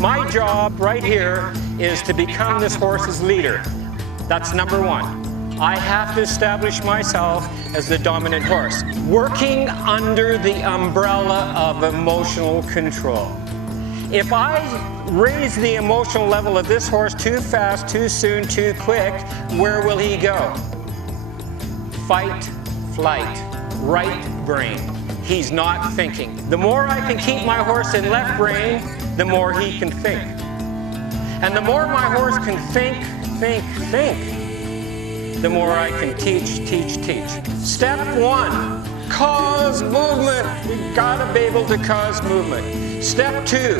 My job right here is to become this horse's leader. That's number one. I have to establish myself as the dominant horse, working under the umbrella of emotional control. If I raise the emotional level of this horse too fast, too soon, too quick, where will he go? Fight, flight, right brain. He's not thinking. The more I can keep my horse in left brain, the more he can think. And the more my horse can think, the more I can teach. Step one, cause movement. We've got to be able to cause movement. Step two,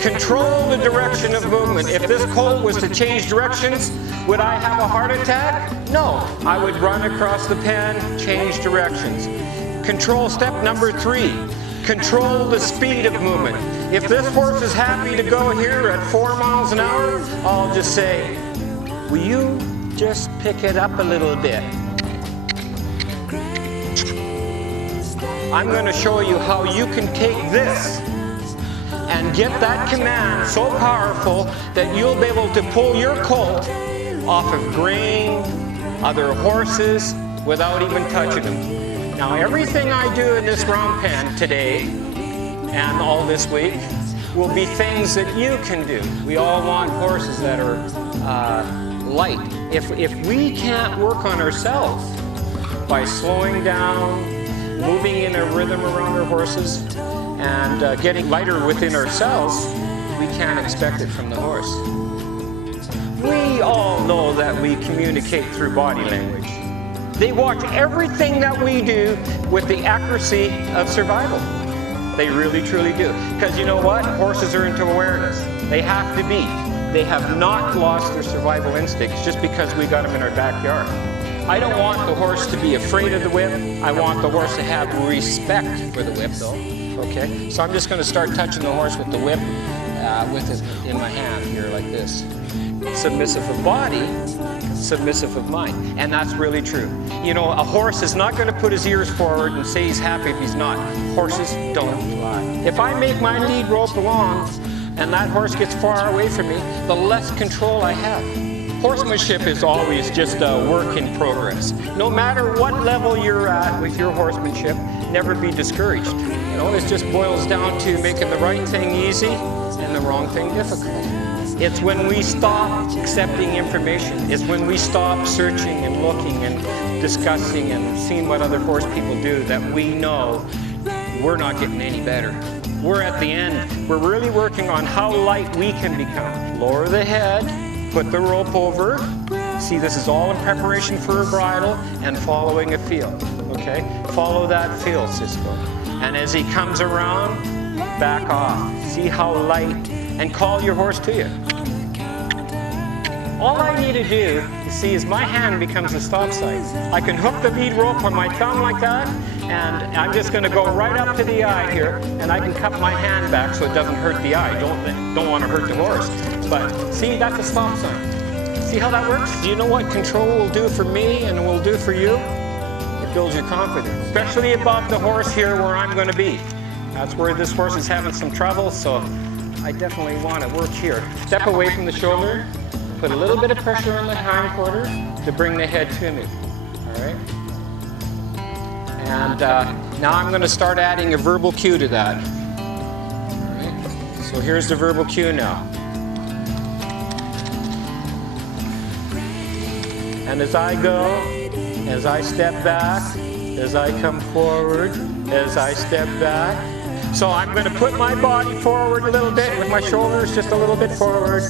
control the direction of movement. If this colt was to change directions, would I have a heart attack? No, I would run across the pen, change directions. Control step number three, control the speed of movement. If this horse is happy to go here at 4 miles an hour, I'll just say, will you just pick it up a little bit? I'm going to show you how you can take this and get that command so powerful that you'll be able to pull your colt off of grain, other horses, without even touching them. Now, everything I do in this round pen today and all this week will be things that you can do. We all want horses that are light. If we can't work on ourselves by slowing down, moving in a rhythm around our horses, and getting lighter within ourselves, we can't expect it from the horse. We all know that we communicate through body language. They watch everything that we do with the accuracy of survival. They really, truly do. Because you know what? Horses are into awareness. They have to be. They have not lost their survival instincts just because we got them in our backyard. I don't want the horse to be afraid of the whip. I want the horse to have respect for the whip, though. Okay? So I'm just going to start touching the horse with the whip with it in my hand here like this. Submissive of body, submissive of mind. And that's really true. You know, a horse is not going to put his ears forward and say he's happy if he's not. Horses don't lie. If I make my lead rope long and that horse gets far away from me, the less control I have. Horsemanship is always just a work in progress. No matter what level you're at with your horsemanship, never be discouraged. You know, it just boils down to making the right thing easy and the wrong thing difficult. It's when we stop accepting information. It's when we stop searching and looking and discussing and seeing what other horse people do that we know we're not getting any better. We're at the end. We're really working on how light we can become. Lower the head, put the rope over. See, this is all in preparation for a bridle and following a feel. Okay? Follow that feel, Cisco. And as he comes around, back off. See how light, and call your horse to you. All I need to do, you see, is my hand becomes a stop sign. I can hook the lead rope on my thumb like that, and I'm just going to go right up to the eye here, and I can cup my hand back so it doesn't hurt the eye. Don't want to hurt the horse. But see, that's a stop sign. See how that works? Do you know what control will do for me and will do for you? It builds your confidence, especially above the horse here where I'm going to be. That's where this horse is having some trouble, so I definitely want to work here. Step away from the shoulder, put a little bit of pressure on the hindquarters to bring the head to me. All right? And now I'm going to start adding a verbal cue to that. All right? So here's the verbal cue now. And as I go, as I step back, as I come forward, as I step back. So I'm going to put my body forward a little bit with my shoulders just a little bit forward.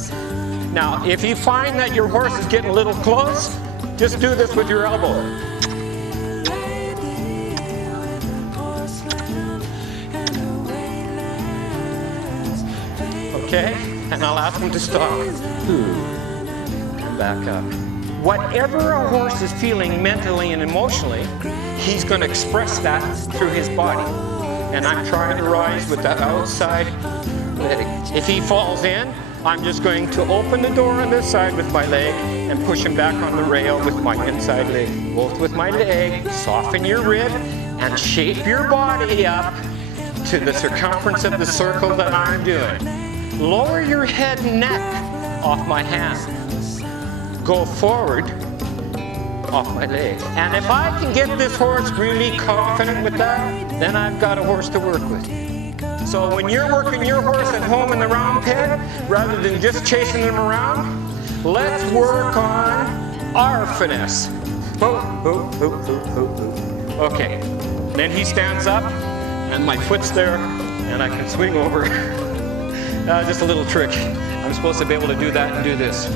Now, if you find that your horse is getting a little close, just do this with your elbow. Okay? And I'll ask him to stop. And back up. Whatever a horse is feeling mentally and emotionally, he's going to express that through his body. And I'm trying to rise with that outside leg. If he falls in, I'm just going to open the door on this side with my leg and push him back on the rail with my inside leg. Both with my leg, soften your rib, and shape your body up to the circumference of the circle that I'm doing. lower your head and neck off my hand. Go forward off my leg. And if I can get this horse really confident with that, then I've got a horse to work with. So when you're working your horse at home in the round pen, rather than just chasing them around, let's work on our finesse. Okay, then he stands up, and my foot's there, and I can swing over. Just a little trick. I'm supposed to be able to do that and do this.